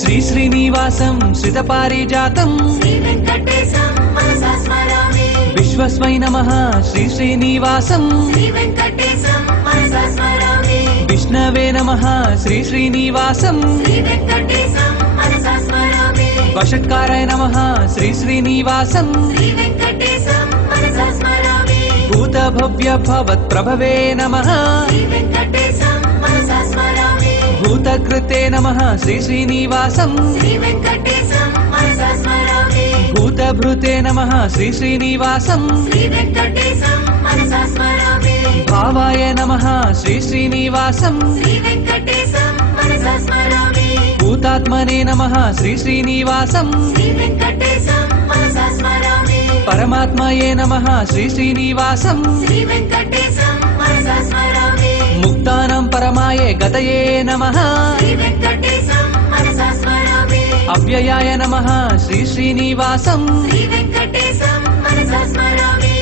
श्री श्रीनिवासं श्रितपारिजातं श्री वेंकटेशं मनसा स्मरामि विश्वस्मै नमः श्री श्रीनिवासं श्री वेंकटेशं मनसा स्मरामि विष्णवे नमः श्री श्रीनिवासं श्री वेंकटेशं मनसा स्मरामि वषट्काराय नमः श्री श्रीनिवासं श्री वेंकटेशं मनसा स्मरामि भूतभव्य भवत्प्रभवे नमः श्री वेंकटेशं मनसा स्मरामि भूतकृते नमः श्री श्रीनिवासं श्री वेंकटेशं मनसा स्मरामि भूतभृते नमः श्री श्रीनिवासं श्री वेंकटेशं मनसा स्मरामि भावाय नमः श्री श्रीनिवासं श्री वेंकटेशं मनसा स्मरामि भूतात्मने नमः श्री श्रीनिवासं श्री वेंकटेशं मनसा स्मरामि परमात्मये नमः श्री श्रीनिवासं श्री वेंकटेशं मनसा स्मरामि मुक्तानां परमाय गतये नमः श्री वेंकटेशं मनसा स्मरामि अव्ययाय नमः श्री श्रीनिवासं श्री वेंकटेशं मनसा स्मरामि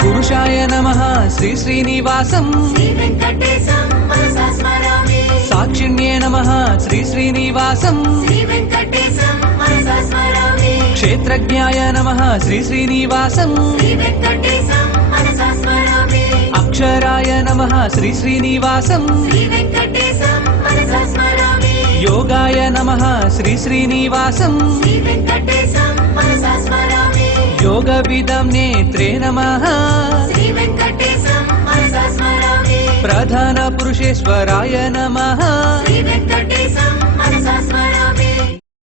पुरुषाय नमः श्री श्रीनिवासं श्री वेंकटेशं मनसा स्मरामि साक्षिण्ये नमः श्री श्रीनिवासं श्री वेंकटेशं मनसा स्मरामि क्षेत्रज्ञाय नमः श्री श्रीनिवासं श्री वेंकटेशं मनसा स्मरामि अक्षराय नमः श्री श्रीनिवासं श्री वेंकटेशं मनसा स्मरामि योगाय नमः श्री श्रीनिवासं श्री वेंकटेशं मनसा स्मरामि योगविदं नेत्रे नमः श्री वेंकटेशं मनसा स्मरामि प्रधानपुरुषेश्वराय नमः श्री वेंकटेशं मनसा स्मरामि